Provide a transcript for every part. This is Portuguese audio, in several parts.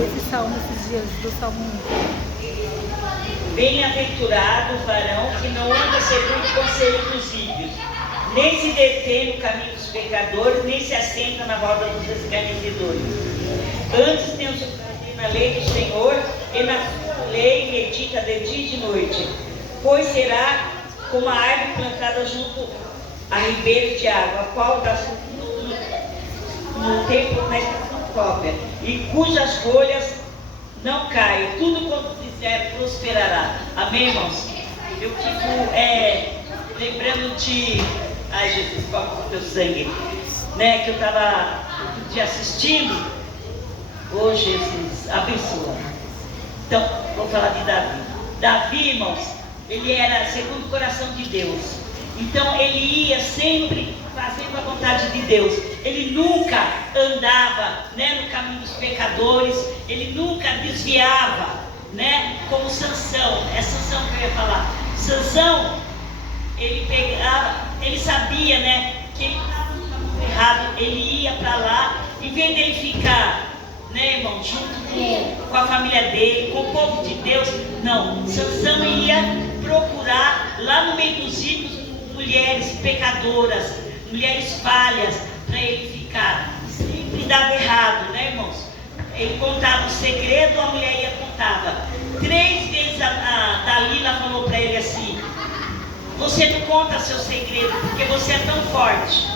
esse salmo esses dias, do Salmo 1. Bem-aventurado o varão que não anda segundo o conselho dos ímpios, nem se detém no caminho dos pecadores, nem se assenta na roda dos escarnecedores. Antes tem o seu prazer na lei do Senhor, e na sua lei medita de dia e de noite. Pois será como a árvore plantada junto a ribeiro de água, a qual dá fruto no tempo na estação própria, e cujas folhas não caem. Tudo quanto fizer prosperará. Amém, irmãos? Eu fico lembrando de... Ai, Jesus, cobre o teu sangue. Né, que eu estava outro dia assistindo. Oh, Jesus, abençoa. Então, vou falar de Davi. Davi, irmãos, ele era segundo o coração de Deus. Então, ele ia sempre fazendo a vontade de Deus. Ele nunca andava, né, no caminho dos pecadores. Ele nunca desviava, né, como Sansão. É Sansão que eu ia falar. Sansão, ele pegava, ele sabia, né, que ele estava no caminho errado. Ele ia para lá, em vez dele ficar, né, irmão, junto com a família dele, com o povo de Deus, não. Sansão ia procurar lá no meio dos ímpios mulheres pecadoras, mulheres falhas, para ele ficar. Sempre dava errado, né, irmãos? Ele contava o segredo, a mulher ia contava. 3 vezes a Dalila falou para ele assim: você não conta seu segredo porque você é tão forte.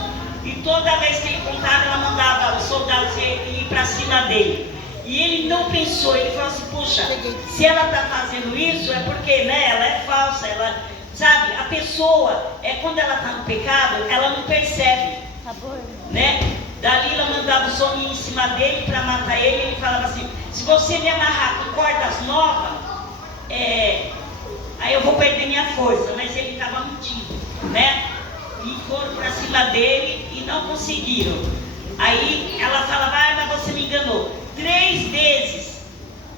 E toda vez que ele contava, ela mandava os soldados ir para cima dele. E ele não pensou, ele falou assim: puxa, se ela está fazendo isso é porque, né, ela é falsa, ela, sabe, a pessoa, quando ela está no pecado, ela não percebe, né? Dalila mandava o soninho em cima dele para matar ele. Ele falava assim: se você me amarrar com cordas novas, aí eu vou perder minha força. Mas ele estava mentindo, né? E foram para cima dele e não conseguiram. Aí ela falava: ah, mas você me enganou. 3 vezes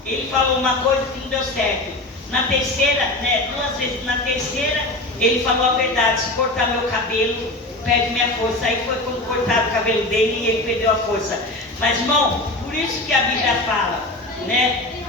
ele falou uma coisa que não deu certo. Na terceira, né, 2 vezes. Na terceira ele falou a verdade: se cortar meu cabelo, perde minha força. Aí foi quando cortaram o cabelo dele e ele perdeu a força. Mas, irmão, por isso que a Bíblia fala, né?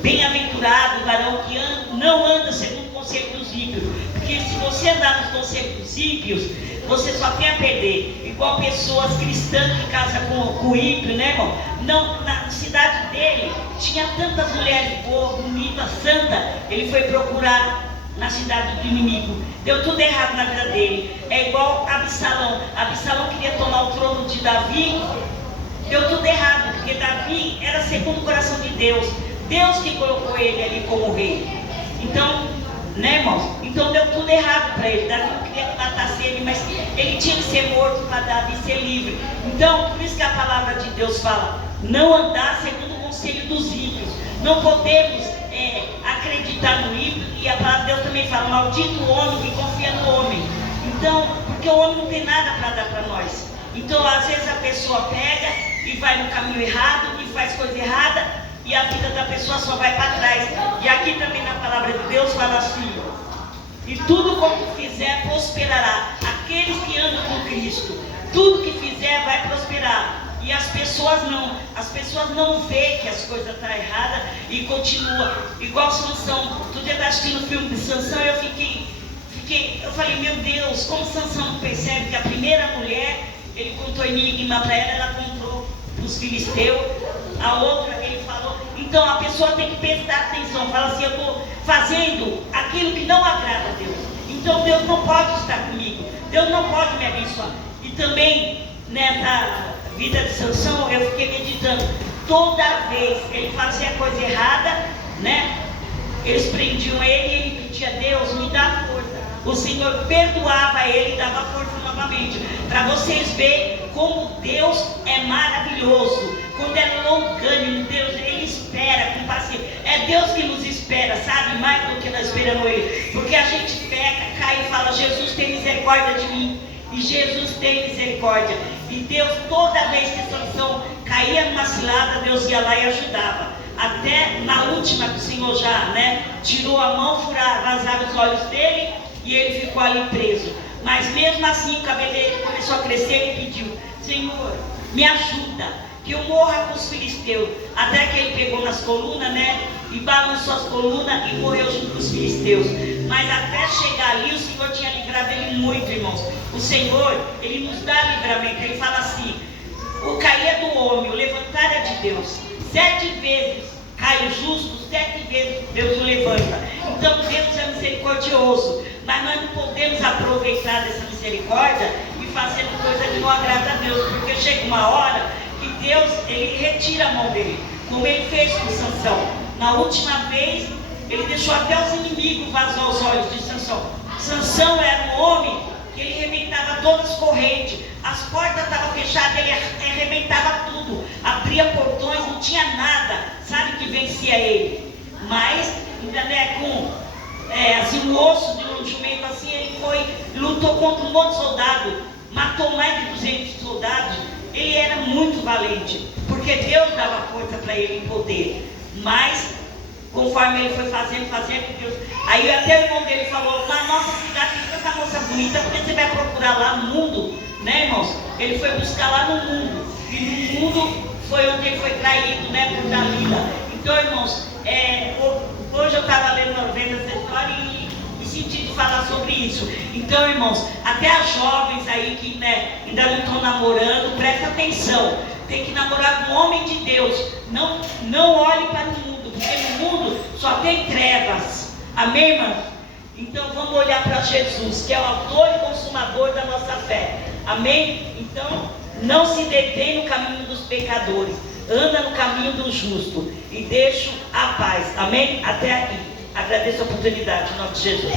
Bem-aventurado o varão que não anda segundo o conselho dos ímpios. Porque se você andar nos conselhos dos ímpios, você só tem a perder. Igual pessoas cristãs que casam com o ímpio, né, irmão? Não, na cidade dele tinha tantas mulheres boas, bonitas, santas. Ele foi procurar na cidade do inimigo. Deu tudo errado na vida dele. É igual Absalão. Absalão queria tomar o trono de Davi. Deu tudo errado, porque Davi era segundo o coração de Deus. Deus que colocou ele ali como rei. Então, né, irmãos? Então deu tudo errado para ele. Davi não queria que matasse ele, mas ele tinha que ser morto para Davi ser livre. Então, por isso que a palavra de Deus fala: não andar segundo o conselho dos ímpios. Não podemos acreditar no ímpio. E a palavra de Deus também fala: maldito o homem que confia no homem. Então, porque o homem não tem nada para dar para nós. Então, às vezes a pessoa pega e vai no caminho errado e faz coisa errada, e a vida da pessoa só vai para trás. E aqui também na palavra de Deus fala assim: e tudo quanto fizer prosperará. Aqueles que andam com Cristo, tudo que fizer vai prosperar. E as pessoas não veem que as coisas estão erradas e continuam. Igual Sansão. Outro dia eu estava assistindo o filme de Sansão e eu falei: meu Deus, como Sansão não percebe que a primeira mulher, ele contou enigma para ela contou para os filisteus. A outra, ele falou. Então a pessoa tem que prestar atenção. Fala assim: eu estou fazendo aquilo que não agrada a Deus. Então Deus não pode estar comigo. Deus não pode me abençoar. E também nessa vida de Sansão, eu fiquei meditando. Toda vez que ele fazia coisa errada, né? Eles prendiam ele e ele pedia: Deus, me dá força. O Senhor perdoava ele e dava força novamente. Para vocês verem como Deus é maravilhoso. Quando é longânimo, Deus, Ele espera com paciência. É Deus que nos espera, sabe? Mais do que nós esperamos Ele. Porque a gente peca, cai e fala: Jesus, tem misericórdia de mim. E Jesus tem misericórdia. E Deus, toda vez que Sansão caía numa cilada, Deus ia lá e ajudava. Até na última que o Senhor já, né, tirou a mão, vazava os olhos dele e ele ficou ali preso. Mas mesmo assim o cabelo dele começou a crescer e pediu: Senhor, me ajuda. que eu morra com os filisteus. Até que ele pegou nas colunas, né? E balançou as colunas e morreu junto com os filisteus. Mas até chegar ali, o Senhor tinha livrado ele muito, irmãos. O Senhor, Ele nos dá livramento. Ele fala assim: o cair é do homem, o levantar é de Deus. 7 vezes cai o justo, 7 vezes Deus o levanta. Então Deus é misericordioso, mas nós não podemos aproveitar dessa misericórdia e fazer coisa que não agrada a Deus, porque chega uma hora que Deus, Ele retira a mão dele, como Ele fez com Sansão. Na última vez, Ele deixou até os inimigos vazar os olhos de Sansão. Sansão era um homem que ele arrebentava todas as correntes, as portas estavam fechadas, ele arrebentava tudo, abria portões, não tinha nada, sabe, que vencia ele. Mas, ainda, né, com assim, o osso de um jumento assim, ele foi, lutou contra um monte de soldado, matou mais de 200 soldados. Ele era muito valente, porque Deus dava força para ele em poder. Mas, conforme ele foi fazendo, Deus... Aí até o irmão dele falou: na nossa cidade tem tanta moça bonita, porque você vai procurar lá no mundo, né, irmãos? Ele foi buscar lá no mundo, e no mundo foi onde ele foi traído, né, por Dalila. Então, irmãos, hoje eu estava vendo essa história e senti de falar sobre isso. Então, irmãos, até as jovens aí que, né, ainda não estão namorando, presta atenção. Tem que namorar com um homem de Deus. Não olhe para o mundo, porque no mundo só tem trevas. Amém, irmã? Então vamos olhar para Jesus, que é o autor e consumador da nossa fé. Amém? Então não se detém no caminho dos pecadores, anda no caminho do justo e deixa a paz. Amém? Até aqui. Agradeço a oportunidade, em nome de Jesus.